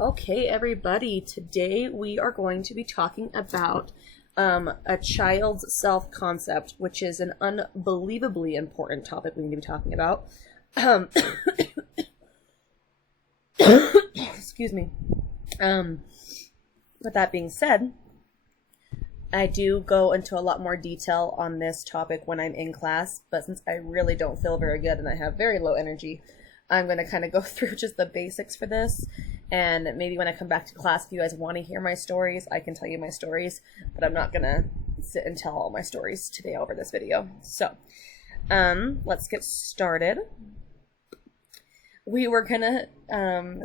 Okay, everybody, today we are going to be talking about a child's self-concept, which is an unbelievably important topic we need to be talking about. Um, excuse me. With that being said, I do go into a lot more detail on this topic when I'm in class, but since I really don't feel very good and I have very low energy, I'm going to kind of go through just the basics for this. And maybe when I come back to class, if you guys want to hear my stories, I can tell you my stories, but I'm not going to sit and tell all my stories today over this video. So, let's get started. We were gonna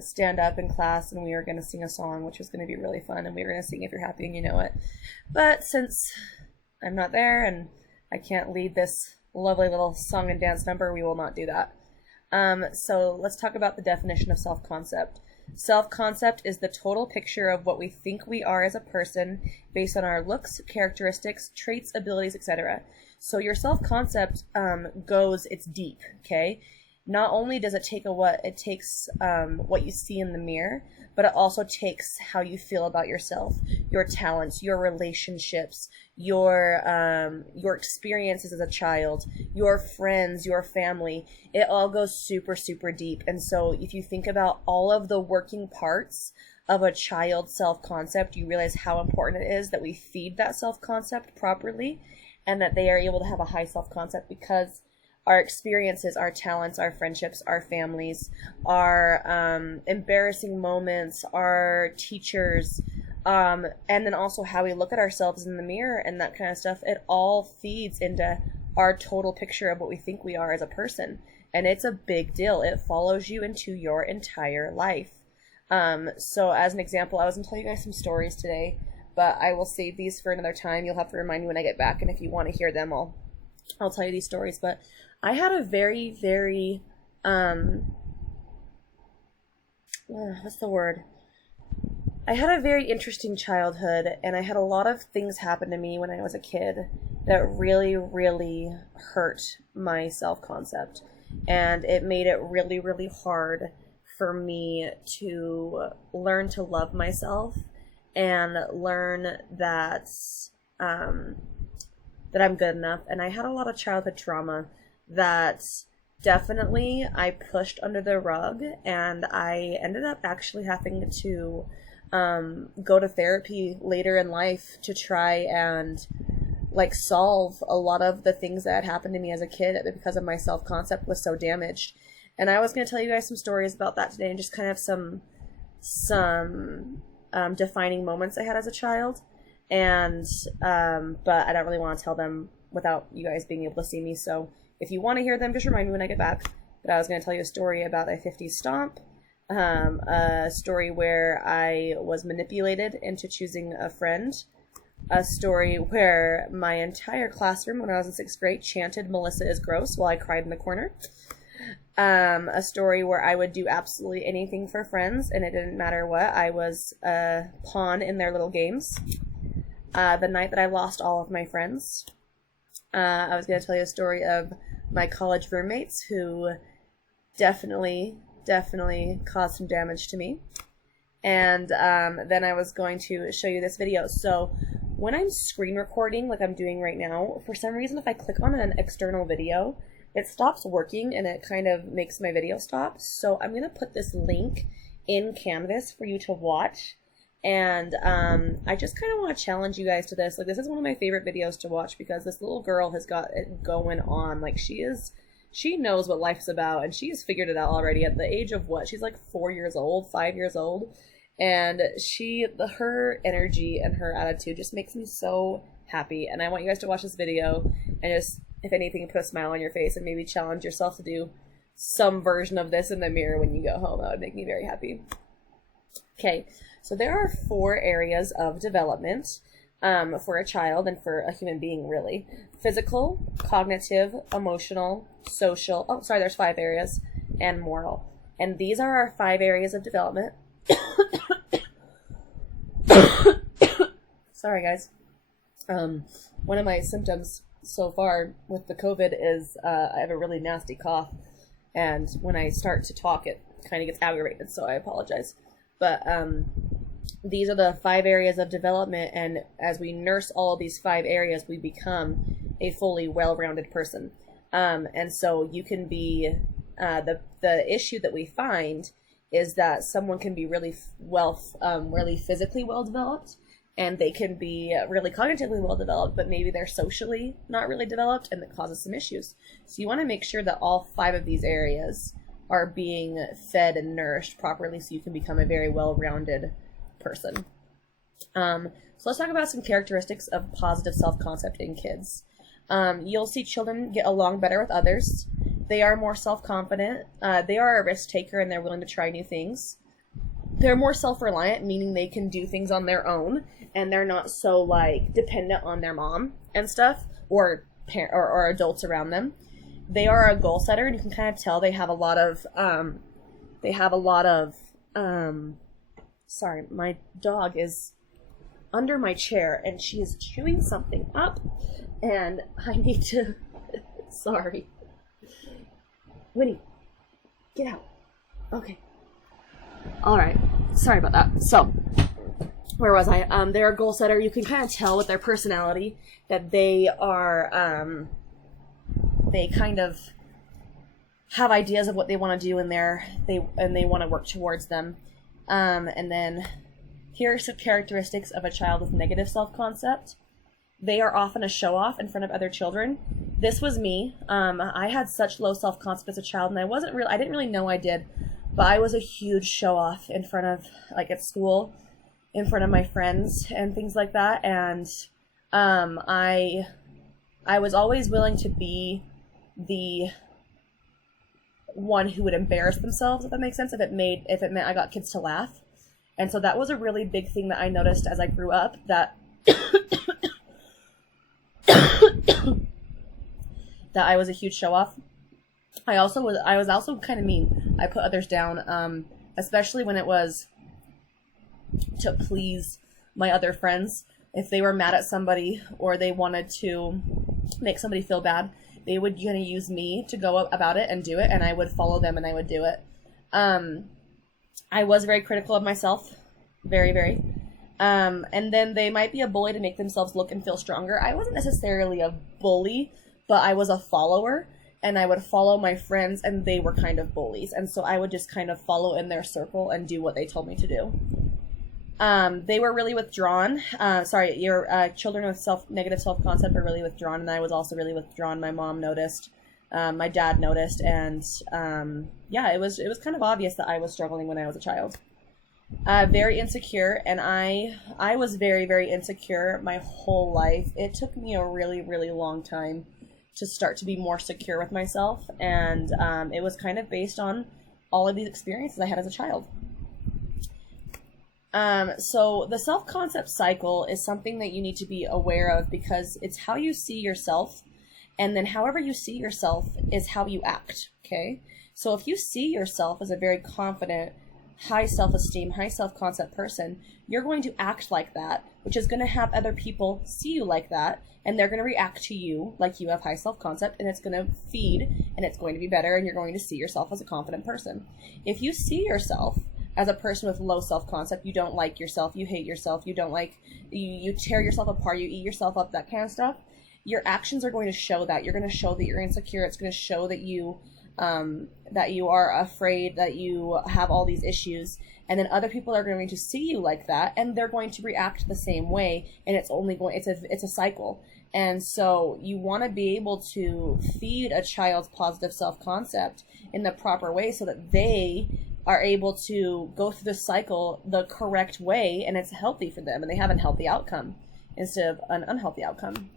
stand up in class and we were gonna sing a song, which was gonna be really fun, and we were gonna sing If You're Happy and You Know It. But since I'm not there and I can't lead this lovely little song and dance number, we will not do that. So let's talk about the definition of self-concept. Self-concept is the total picture of what we think we are as a person based on our looks, characteristics, traits, abilities, etc. So your self-concept it's deep, okay? Not only does it take what you see in the mirror, but it also takes how you feel about yourself, your talents, your relationships, your experiences as a child, your friends, your family. It all goes super, super deep. And so if you think about all of the working parts of a child's self-concept, you realize how important it is that we feed that self-concept properly and that they are able to have a high self-concept, because our experiences, our talents, our friendships, our families, our embarrassing moments, our teachers, and then also how we look at ourselves in the mirror and that kind of stuff, it all feeds into our total picture of what we think we are as a person. And it's a big deal. It follows you into your entire life. So as an example, I was going to tell you guys some stories today, but I will save these for another time. You'll have to remind me when I get back, and if you want to hear them, I'll tell you these stories. But I had a very, very, what's the word? I had a very interesting childhood, and I had a lot of things happen to me when I was a kid that really, really hurt my self-concept. And it made it really, really hard for me to learn to love myself and learn that I'm good enough. And I had a lot of childhood trauma that definitely I pushed under the rug, and I ended up actually having to go to therapy later in life to try and solve a lot of the things that had happened to me as a kid because of my self-concept was so damaged. And I was going to tell you guys some stories about that today, and just kind of some defining moments I had as a child. And but I don't really want to tell them without you guys being able to see me, so if you want to hear them, just remind me when I get back. But I was going to tell you a story about a 50s stomp, a story where I was manipulated into choosing a friend, a story where my entire classroom when I was in 6th grade chanted "Melissa is gross" while I cried in the corner, a story where I would do absolutely anything for friends and it didn't matter what. I was a pawn in their little games. The night that I lost all of my friends. I was going to tell you a story of my college roommates who definitely caused some damage to me. And then I was going to show you this video. So when I'm screen recording like I'm doing right now, for some reason if I click on an external video, it stops working and it kind of makes my video stop. So I'm going to put this link in Canvas for you to watch. And I just kind of want to challenge you guys to this. This is one of my favorite videos to watch because this little girl has got it going on. She knows what life's about, and she has figured it out already at the age of what? She's 4 years old, 5 years old. And her energy and her attitude just makes me so happy. And I want you guys to watch this video and just, if anything, put a smile on your face and maybe challenge yourself to do some version of this in the mirror when you go home. That would make me very happy. Okay. So there are 4 areas of development for a child and for a human being, really. Physical, cognitive, emotional, social, there's 5 areas, and moral. And these are our 5 areas of development. Sorry, guys. One of my symptoms so far with the COVID is I have a really nasty cough, and when I start to talk, it kind of gets aggravated, so I apologize. but these are the 5 areas of development, and as we nurse all of these 5 areas, we become a fully well-rounded person. And so you can be the issue that we find is that someone can be really really physically well developed, and they can be really cognitively well developed, but maybe they're socially not really developed, and that causes some issues. So you want to make sure that all 5 of these areas are being fed and nourished properly, so you can become a very well-rounded person. So let's talk about some characteristics of positive self-concept in kids. You'll see children get along better with others. They are more self-confident. They are a risk taker, and they're willing to try new things. They're more self-reliant, meaning they can do things on their own, and they're not so like dependent on their mom and stuff, or adults around them. They are a goal setter, and you can kind of tell they have a lot of sorry, my dog is under my chair and she is chewing something up, and I need to sorry. Winnie, get out. Okay. Alright. Sorry about that. So, where was I? They're a goal setter. You can kind of tell with their personality that they are, they kind of have ideas of what they want to do, and they want to work towards them. And then here are some characteristics of a child with negative self-concept. They are often a show-off in front of other children. This was me. I had such low self-concept as a child, and I didn't really know I did, but I was a huge show-off in front of, like at school, in front of my friends and things like that. And I was always willing to be the one who would embarrass themselves, if that makes sense, if it meant I got kids to laugh. And so that was a really big thing that I noticed as I grew up, that that I was a huge show-off. I was also kind of mean. I put others down, especially when it was to please my other friends. If they were mad at somebody or they wanted to make somebody feel bad, they would use me to go about it and do it, and I would follow them and I would do it. I was very critical of myself. Very, very. And then they might be a bully to make themselves look and feel stronger. I wasn't necessarily a bully, but I was a follower, and I would follow my friends, and they were kind of bullies. And so I would just kind of follow in their circle and do what they told me to do. They were really withdrawn. Your children with negative self-concept are really withdrawn, and I was also really withdrawn. My mom noticed. My dad noticed, and it was kind of obvious that I was struggling when I was a child. Very insecure, and I was very, very insecure my whole life. It took me a really, really long time to start to be more secure with myself, and it was kind of based on all of these experiences I had as a child. So the self-concept cycle is something that you need to be aware of, because it's how you see yourself, and then however you see yourself is how you act, okay? So if you see yourself as a very confident, high self-esteem, high self-concept person, you're going to act like that, which is going to have other people see you like that, and they're going to react to you like you have high self-concept, and it's going to feed, and it's going to be better, and you're going to see yourself as a confident person. If you see yourself as a person with low self-concept, you don't like yourself, you hate yourself, you tear yourself apart, you eat yourself up, that kind of stuff, your actions are going to show that. You're going to show that you're insecure. It's going to show that you are afraid, that you have all these issues, and then other people are going to see you like that, and they're going to react the same way, and it's a cycle. And so you want to be able to feed a child's positive self-concept in the proper way so that they are able to go through the cycle the correct way, and it's healthy for them, and they have a healthy outcome instead of an unhealthy outcome.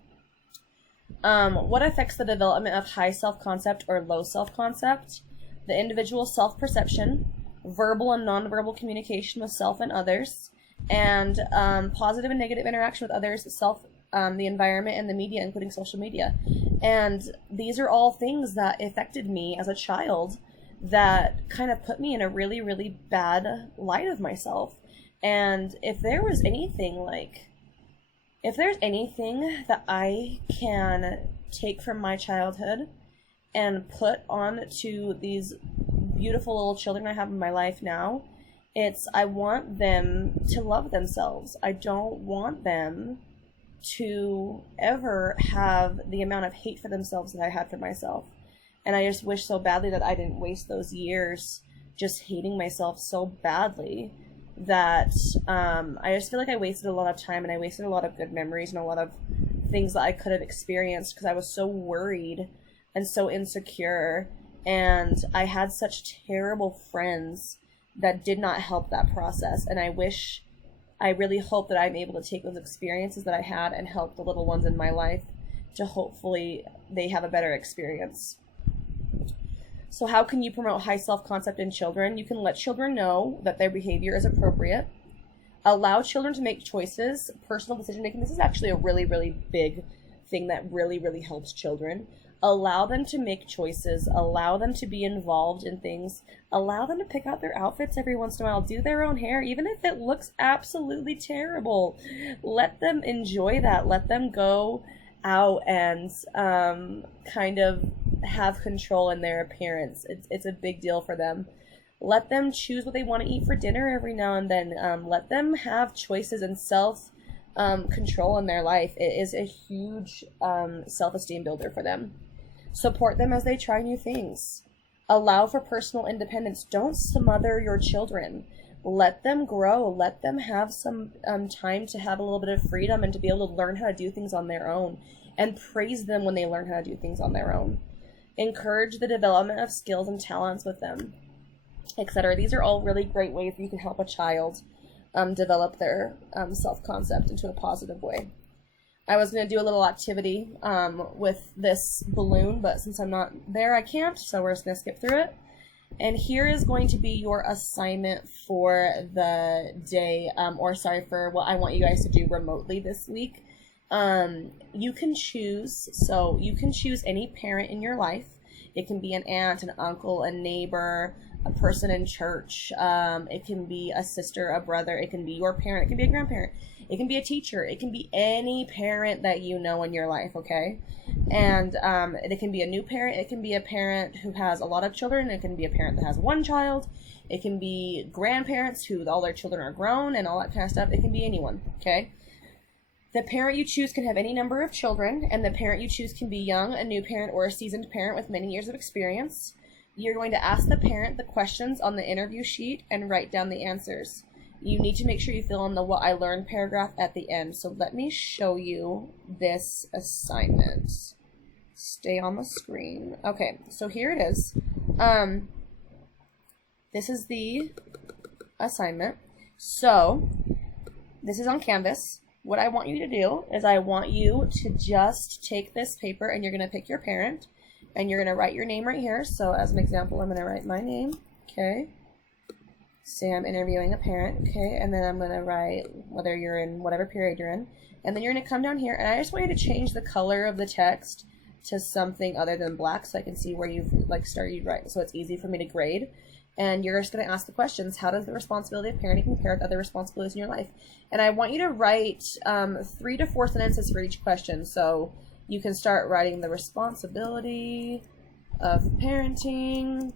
What affects the development of high self-concept or low self-concept? The individual's self-perception, verbal and nonverbal communication with self and others, and positive and negative interaction with others, the environment, and the media, including social media. And these are all things that affected me as a child that kind of put me in a really, really bad light of myself. And if there's anything that I can take from my childhood and put on to these beautiful little children I have in my life now, I want them to love themselves. I don't want them to ever have the amount of hate for themselves that I had for myself. And I just wish so badly that I didn't waste those years just hating myself so badly that I just feel like I wasted a lot of time, and I wasted a lot of good memories and a lot of things that I could have experienced because I was so worried and so insecure. And I had such terrible friends that did not help that process. And I really hope that I'm able to take those experiences that I had and help the little ones in my life to hopefully they have a better experience. So how can you promote high self-concept in children? You can let children know that their behavior is appropriate. Allow children to make choices. Personal decision making. This is actually a really, really big thing that really, really helps children. Allow them to make choices. Allow them to be involved in things. Allow them to pick out their outfits every once in a while. Do their own hair, even if it looks absolutely terrible. Let them enjoy that. Let them go out and kind of have control in their appearance. It's a big deal for them. Let them choose what they want to eat for dinner every now and then. Let them have choices and self-control in their life. It is a huge self-esteem builder for them. Support them as they try new things. Allow for personal independence. Don't smother your children. Let them grow. Let them have some time to have a little bit of freedom and to be able to learn how to do things on their own. And praise them when they learn how to do things on their own. Encourage the development of skills and talents with them, etc. These are all really great ways that you can help a child develop their self-concept into a positive way. I was going to do a little activity with this balloon, but since I'm not there, I can't, so we're just going to skip through it. And here is going to be your assignment for the day, for what I want you guys to do remotely this week. You can choose any parent in your life. It can be an aunt, an uncle, a neighbor, a person in church. It can be a sister, a brother. It can be your parent. It can be a grandparent. It can be a teacher. It can be any parent that you know in your life, okay? And it can be a new parent. It can be a parent who has a lot of children. It can be a parent that has one child. It can be grandparents who all their children are grown and all that kind of stuff. It can be anyone, okay? The parent you choose can have any number of children, and the parent you choose can be young, a new parent, or a seasoned parent with many years of experience. You're going to ask the parent the questions on the interview sheet and write down the answers. You need to make sure you fill in the what I learned paragraph at the end. So let me show you this assignment. Stay on the screen. Okay, so here it is. This is the assignment. So this is on Canvas. What I want you to do is I want you to just take this paper and you're going to pick your parent and you're going to write your name right here. So as an example, I'm going to write my name, okay? Say I'm interviewing a parent, okay? And then I'm going to write whether you're in whatever period you're in. And then you're going to come down here and I just want you to change the color of the text to something other than black so I can see where you've started right, so it's easy for me to grade. And you're just going to ask the questions. How does the responsibility of parenting compare with other responsibilities in your life? And I want you to write 3 to 4 sentences for each question. So you can start writing the responsibility of parenting,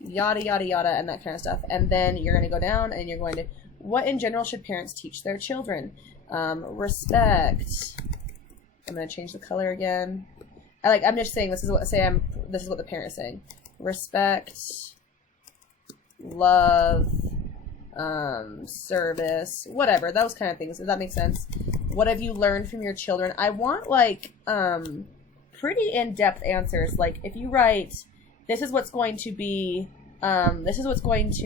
yada, yada, yada, and that kind of stuff. And then you're going to go down and you're going to, what in general should parents teach their children? Respect. I'm going to change the color again. I'm just saying this is what the parent is saying. Respect, love, service, whatever, those kind of things. Does that make sense? What have you learned from your children? I want pretty in-depth answers. Like if you write, this is what's going to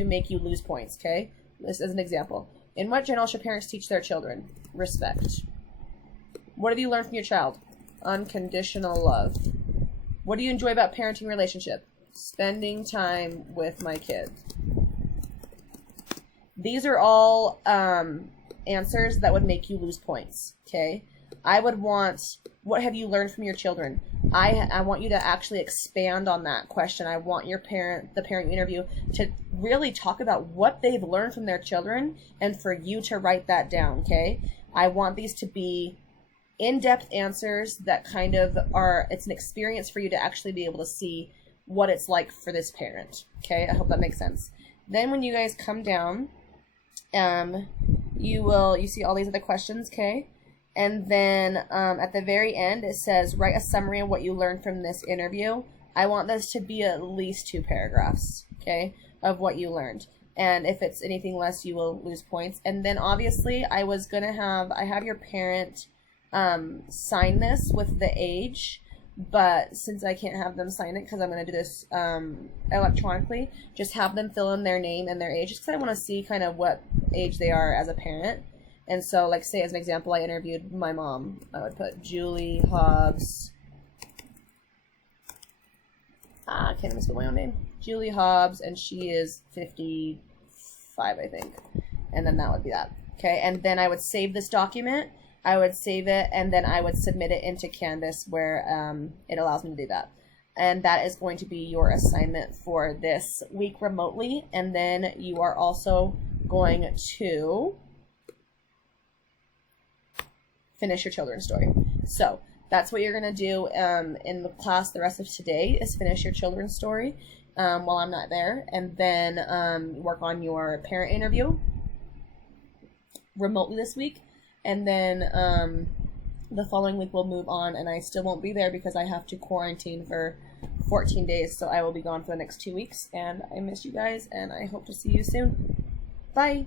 make you lose points, okay? This is an example. In what general should parents teach their children? Respect. What have you learned from your child? Unconditional love. What do you enjoy about parenting relationship? Spending time with my kids. These are all answers that would make you lose points, okay? I would want, what have you learned from your children? I want you to actually expand on that question. I want the parent you interview, to really talk about what they've learned from their children and for you to write that down, okay? I want these to be in-depth answers that kind of it's an experience for you to actually be able to see what it's like for this parent, okay? I hope that makes sense. Then when you guys come down, you see all these other questions, okay? And then at the very end, it says, write a summary of what you learned from this interview. I want this to be at least 2 paragraphs, okay, of what you learned. And if it's anything less, you will lose points. And then obviously, I have your parent sign this with the age, but since I can't have them sign it because I'm going to do this electronically, just have them fill in their name and their age, just because I want to see kind of what age they are as a parent. And so, like, say as an example, I interviewed my mom. I would put Julie Hobbs. I can't even spell my own name. Julie Hobbs, and she is 55, I think. And then that would be that. Okay, and then I would save this document. I would save it, and then I would submit it into Canvas where it allows me to do that. And that is going to be your assignment for this week remotely. And then you are also going to finish your children's story. So that's what you're going to do in the class the rest of today, is finish your children's story while I'm not there, and then work on your parent interview remotely this week. And then the following week we'll move on, and I still won't be there because I have to quarantine for 14 days, so I will be gone for the next 2 weeks. And I miss you guys, and I hope to see you soon. Bye!